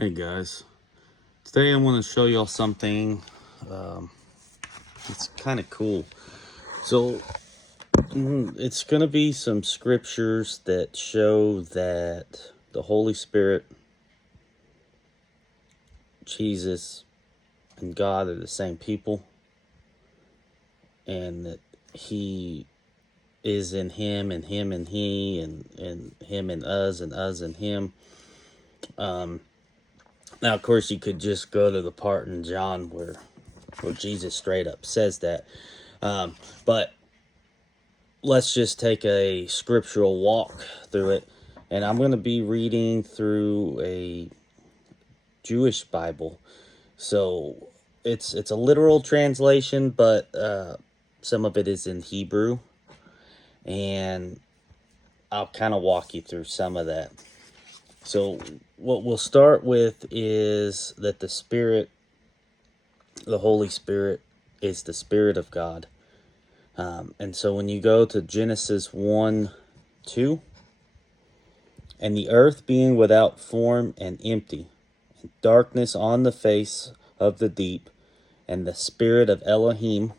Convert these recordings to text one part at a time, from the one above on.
Hey guys, today I want to show y'all something. It's kind of cool. So it's going to be some scriptures that show that the Holy Spirit, Jesus, and God are the same people, and that He is in Him and Him and He and Him and us and Him. Now, of course, you could just go to the part in John where Jesus straight up says that. But let's just take a scriptural walk through it. And I'm going to be reading through a Jewish Bible. So it's a literal translation, but some of it is in Hebrew. And I'll kind of walk you through some of that. So what we'll start with is that the Holy Spirit, is the Spirit of God. And so when you go to Genesis 1:2, and the earth being without form and empty, and darkness on the face of the deep, and the Spirit of Elohim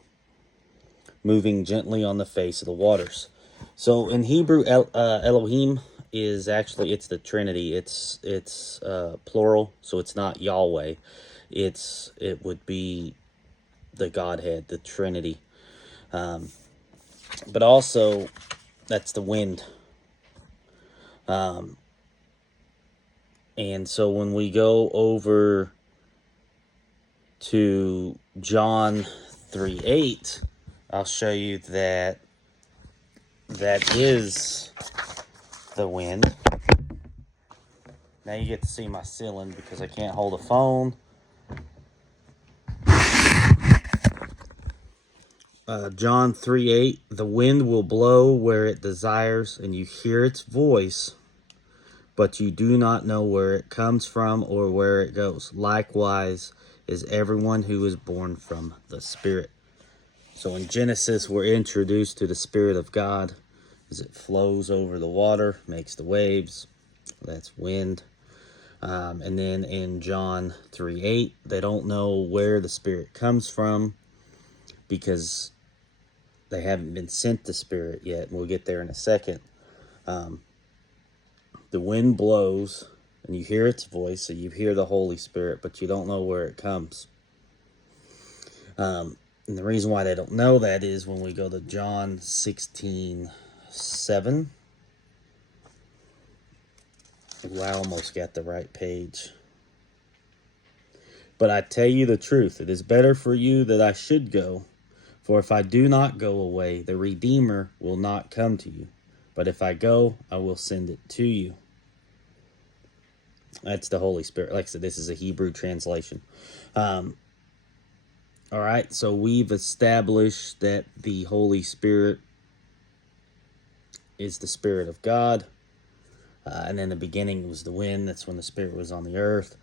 moving gently on the face of the waters. So in Hebrew, Elohim is actually, it's the Trinity. It's plural, so it's not Yahweh. It would be the Godhead, the Trinity. But also, that's the wind. And so when we go over to John 3:8, I'll show you that is the wind. Now you get to see my ceiling because I can't hold a phone. John 3:8, the wind will blow where it desires, and you hear its voice, but you do not know where it comes from or where it goes. Likewise is everyone who is born from the Spirit. So in Genesis, we're introduced to the Spirit of God as it flows over the water, makes the waves. That's wind. And then in John 3:8, they don't know where the Spirit comes from because they haven't been sent the Spirit yet. We'll get there in a second. The wind blows and you hear its voice, so you hear the Holy Spirit, but you don't know where it comes. And the reason why they don't know that is when we go to John 16:7. Ooh, I almost got the right page. But I tell you the truth, it is better for you that I should go. For if I do not go away, the Redeemer will not come to you. But if I go, I will send it to you. That's the Holy Spirit. Like I said, this is a Hebrew translation. All right, so we've established that the Holy Spirit is the Spirit of God. And in the beginning was the wind. That's when the Spirit was on the earth.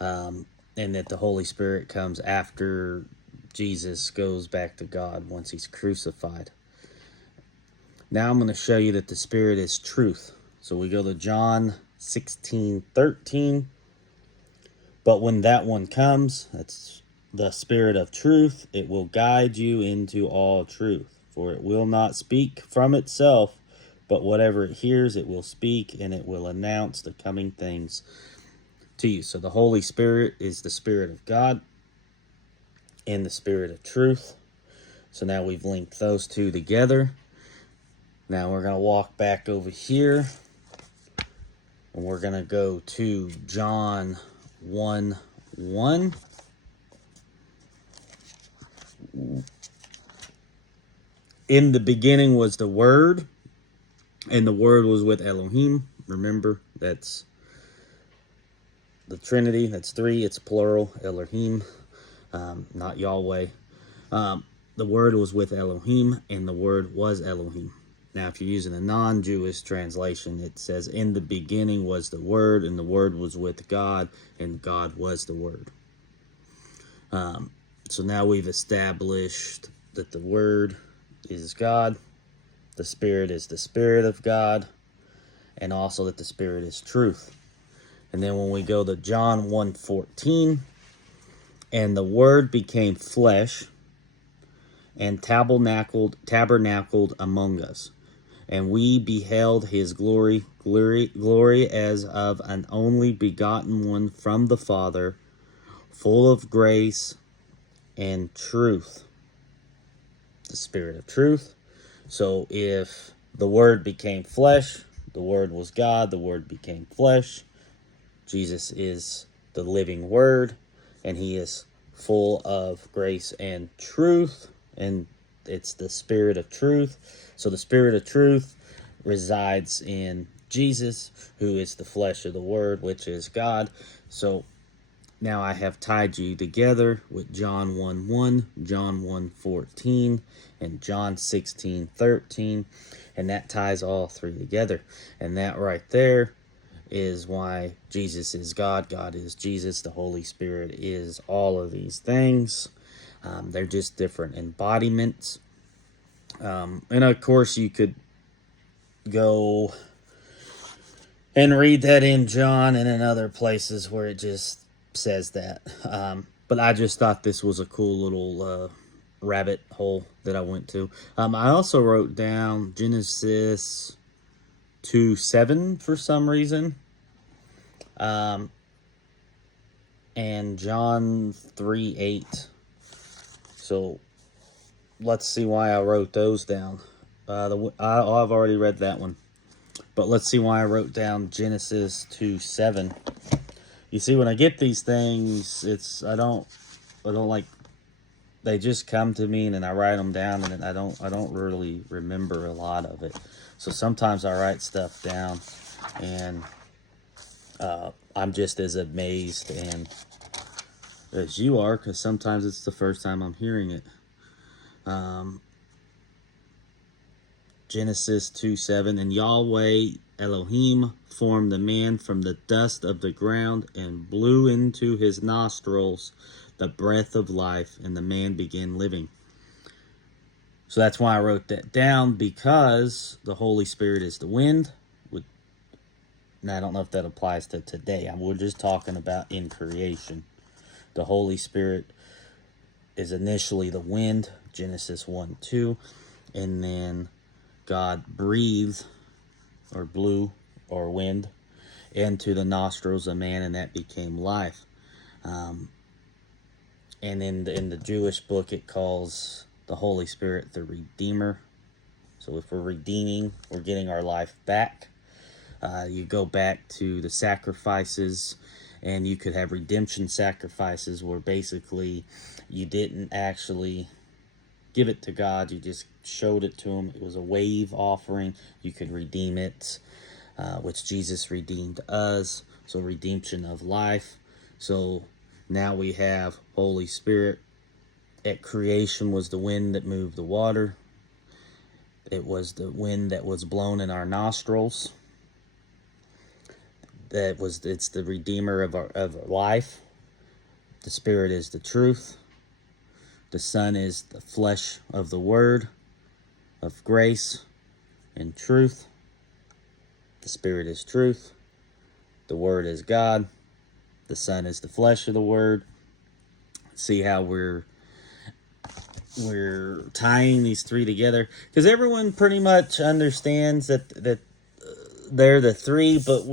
And that the Holy Spirit comes after Jesus goes back to God once he's crucified. Now I'm going to show you that the Spirit is truth. So we go to John 16:13. But when that one comes, that's the Spirit of truth, it will guide you into all truth. For it will not speak from itself, but whatever it hears, it will speak, and it will announce the coming things to you. So the Holy Spirit is the Spirit of God and the Spirit of truth. So now we've linked those two together. Now we're going to walk back over here, and we're going to go to John 1:1. In the beginning was the Word, and the Word was with Elohim. Remember, that's the Trinity. That's three. It's plural, Elohim, not Yahweh. The Word was with Elohim, and the Word was Elohim. Now, if you're using a non-Jewish translation, it says, in the beginning was the Word, and the Word was with God, and God was the Word. So now we've established that the Word is God, the Spirit is the Spirit of God, and also that the Spirit is truth. And then when we go to John 1:14, and the Word became flesh and tabernacled among us. And we beheld his glory as of an only begotten one from the Father, full of grace and truth. The Spirit of truth. So if the Word became flesh, the Word was God, the Word became flesh. Jesus is the living Word, and he is full of grace and truth, and it's the Spirit of truth. So the Spirit of truth resides in Jesus, who is the flesh of the Word, which is God. So now I have tied you together with John 1:1, John 1:14, and John 16:13, and that ties all three together. And that right there is why Jesus is God, God is Jesus, the Holy Spirit is all of these things. They're just different embodiments. And of course, you could go and read that in John and in other places where it just says that. But I just thought this was a cool little rabbit hole that I went to. I also wrote down Genesis 2:7 for some reason. And John 3:8. So let's see why I wrote those down. I've already read that one. But let's see why I wrote down Genesis 2:7. You see, when I get these things, I don't like, they just come to me and then I write them down, and then I don't really remember a lot of it. So sometimes I write stuff down and I'm just as amazed and as you are, because sometimes it's the first time I'm hearing it. Genesis 2:7, and Yahweh Elohim formed the man from the dust of the ground and blew into his nostrils the breath of life, and the man began living. So that's why I wrote that down, because the Holy Spirit is the wind. Now, I don't know if that applies to today. We're just talking about in creation. The Holy Spirit is initially the wind, Genesis 1:2, and then God breathed or blew or wind into the nostrils of man, and that became life. And in the Jewish book, it calls the Holy Spirit the Redeemer. So if we're redeeming, we're getting our life back. You go back to the sacrifices, and you could have redemption sacrifices where basically you didn't actually give it to God, you just showed it to him. It was a wave offering. You could redeem it, which Jesus redeemed us. So redemption of life. So now we have Holy Spirit. At creation was the wind that moved the water. It was the wind that was blown in our nostrils. It's the Redeemer of our life. The Spirit is the truth. The Son is the flesh of the Word of grace and truth. The Spirit is truth. The Word is God. The Son is the flesh of the Word. See how we're tying these three together, because everyone pretty much understands that they're the three, but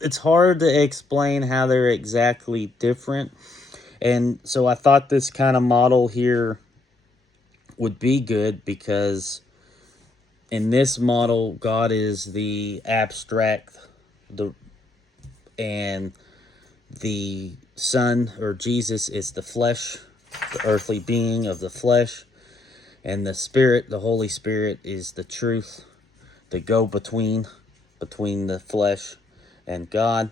it's hard to explain how they're exactly different. And so I thought this kind of model here would be good, because in this model, God is the abstract, and the Son, or Jesus, is the flesh, the earthly being of the flesh, and the Spirit, the Holy Spirit, is the truth, the go-between between the flesh and God,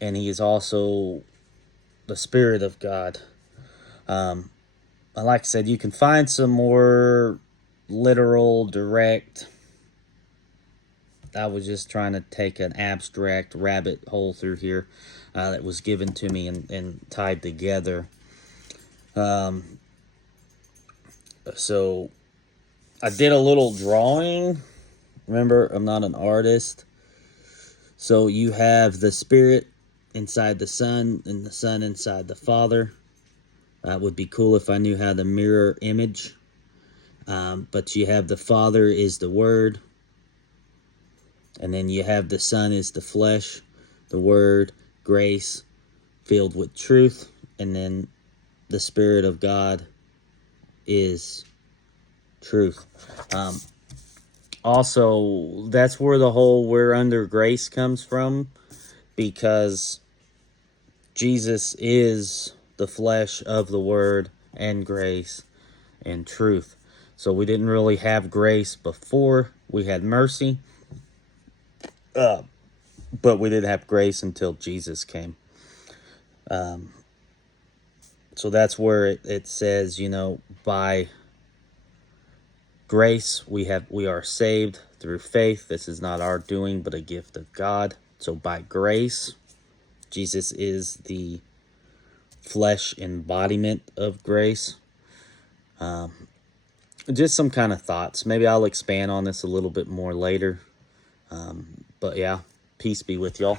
and he is also the Spirit of God. Like I said, you can find some more literal, direct. I was just trying to take an abstract rabbit hole through here that was given to me and tied together. So I did a little drawing. Remember, I'm not an artist. So you have the Spirit inside the Son and the Son inside the Father. That would be cool if I knew how to mirror image. But you have the Father is the Word. And then you have the Son is the flesh, the Word, grace, filled with truth. And then the Spirit of God is truth. Also, that's where the whole we're under grace comes from, because Jesus is the flesh of the Word and grace and truth. So we didn't really have grace before. We had mercy, but we didn't have grace until Jesus came. So that's where it says, by grace we are saved through faith. This is not our doing, but a gift of God. So by grace, Jesus is the flesh embodiment of grace. Just some kind of thoughts. Maybe I'll expand on this a little bit more later. But yeah, peace be with y'all.